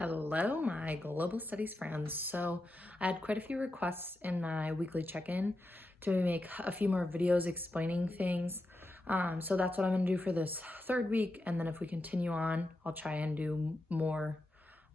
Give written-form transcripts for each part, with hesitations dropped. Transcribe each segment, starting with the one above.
Hello, my global studies friends. So I had quite a few requests in my weekly check-in to make a few more videos explaining things. So that's what I'm gonna do for this third week. And then if we continue on, I'll try and do more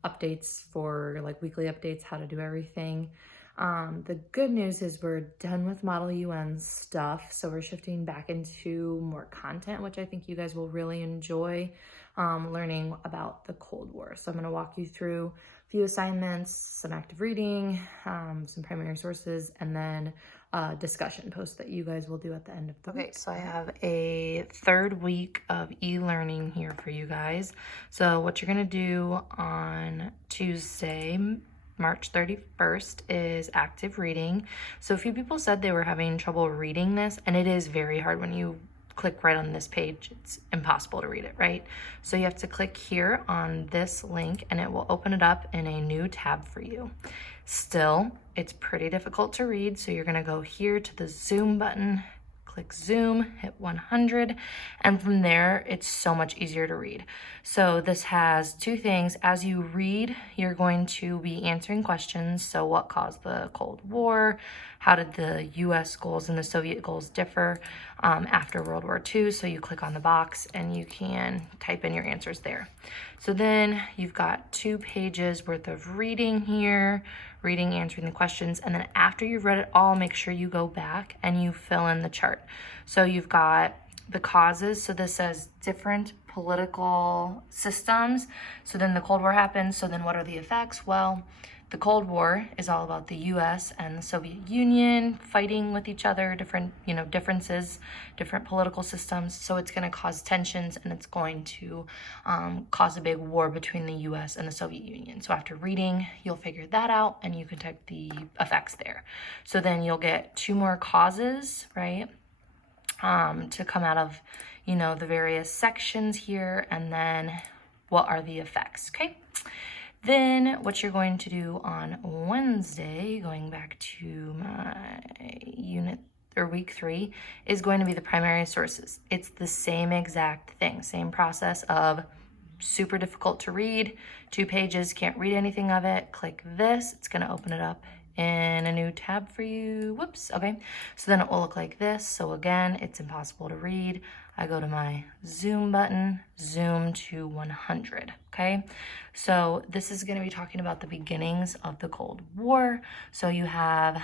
updates for like weekly updates, how to do everything. The good news is we're done with Model UN stuff. So we're shifting back into more content, which I think you guys will really enjoy learning about the Cold War. So I'm gonna walk you through a few assignments, some active reading, some primary sources, and then a discussion post that you guys will do at the end of the week. So I have a third week of e-learning here for you guys. So what you're gonna do on Tuesday, March 31st is active reading. So a few people said they were having trouble reading this, and it is very hard when you click right on this page. It's impossible to read it, right? So you have to click here on this link and it will open it up in a new tab for you. Still, it's pretty difficult to read, so you're gonna go here to the zoom button, click zoom, hit 100, and from there, it's so much easier to read. So this has two things. As you read, you're going to be answering questions. So what caused the Cold War? How did the US goals and the Soviet goals differ after World War II? So you click on the box and you can type in your answers there. So then you've got 2 pages worth of reading here, reading, answering the questions, and then after you've read it all, make sure you go back and you fill in the chart. So you've got the causes. So this says different political systems. So then the Cold War happens. So then what are the effects? Well, the Cold War is all about the US and the Soviet Union fighting with each other, different, differences, different political systems. So it's going to cause tensions and it's going to cause a big war between the US and the Soviet Union. So after reading, you'll figure that out and you can type the effects there. So then you'll get 2 more causes, right? To come out of, the various sections here, and then what are the effects, okay? Then what you're going to do on Wednesday, going back to my unit or week 3, is going to be the primary sources. It's the same exact thing, same process of super difficult to read, 2 pages, can't read anything of it. Click this, it's gonna open it up in a new tab for you. Whoops, okay. So then it will look like this. So again, it's impossible to read. I go to my zoom button, zoom to 100, okay? So this is gonna be talking about the beginnings of the Cold War. So you have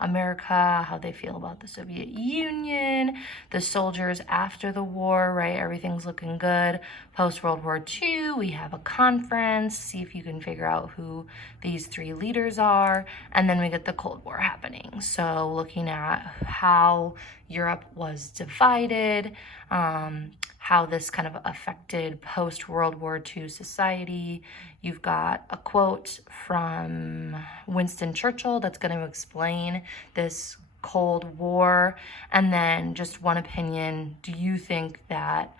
America, how they feel about the Soviet Union, the soldiers after the war, right? Everything's looking good. Post-World War II, we have a conference, see if you can figure out who these 3 leaders are, and then we get the Cold War happening. So looking at how Europe was divided, how this kind of affected post-World War II society. You've got a quote from Winston Churchill that's going to explain this Cold War, and then just one opinion. Do you think that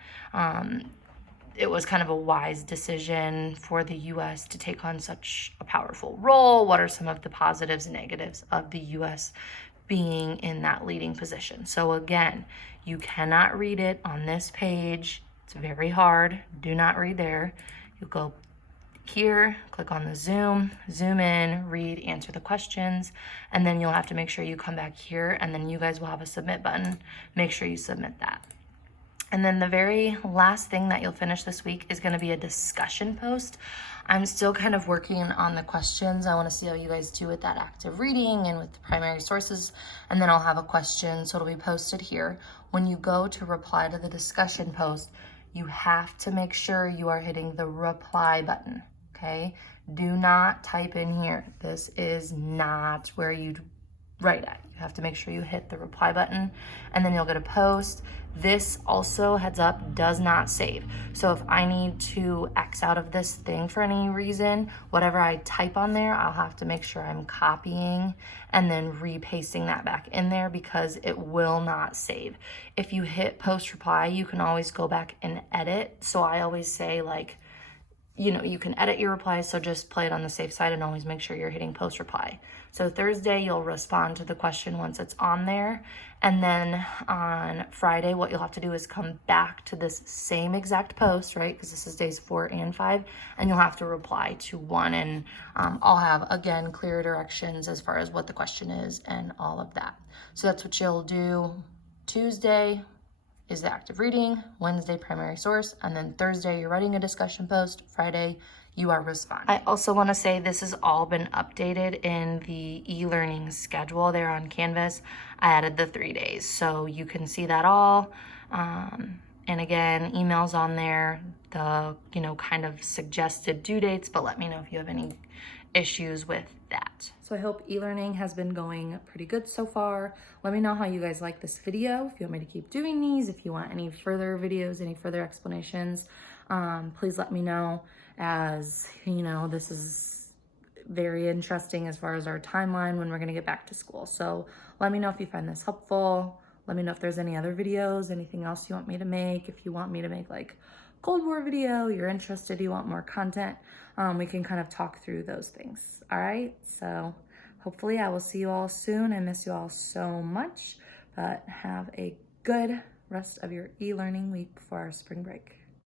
it was kind of a wise decision for the US to take on such a powerful role? What are some of the positives and negatives of the US being in that leading position? So again, you cannot read it on this page. It's very hard. Do not read there. You go here, click on the zoom in, read, answer the questions, and then you'll have to make sure you come back here, and then you guys will have a submit button. Make sure you submit that. And then the very last thing that you'll finish this week is going to be a discussion post. I'm still kind of working on the questions. I want to see how you guys do with that active reading and with the primary sources. And then I'll have a question, so it'll be posted here. When you go to reply to the discussion post, you have to make sure you are hitting the reply button, okay? Do not type in here. This is not where you write at. You have to make sure you hit the reply button, and then you'll get a post. This also, heads up, does not save. So if I need to X out of this thing for any reason, whatever I type on there, I'll have to make sure I'm copying and then repasting that back in there, because it will not save. If you hit post reply, you can always go back and edit. So I always say, like, you know, you can edit your replies, so just play it on the safe side and always make sure you're hitting post reply. So Thursday, you'll respond to the question once it's on there. And then on Friday, what you'll have to do is come back to this same exact post, right? Because this is days 4 and 5, and you'll have to reply to one. And I'll have, again, clear directions as far as what the question is and all of that. So that's what you'll do. Tuesday is the active reading, Wednesday primary source, and then Thursday you're writing a discussion post, Friday you are responding. I also want to say this has all been updated in the e-learning schedule there on Canvas. I added the 3 days, so you can see that all. And again, emails on there, the, you know, kind of suggested due dates, but let me know if you have any issues with that. So I hope e-learning has been going pretty good so far. Let me know how you guys like this video, if you want me to keep doing these, if you want any further videos, any further explanations, please let me know. As you know, this is very interesting as far as our timeline when we're going to get back to school. So let me know if you find this helpful. Let me know if there's any other videos, anything else you want me to make. If you want me to make like Cold War video, you're interested, you want more content, we can kind of talk through those things. All right, so hopefully I will see you all soon. I miss you all so much, but have a good rest of your e-learning week before our spring break.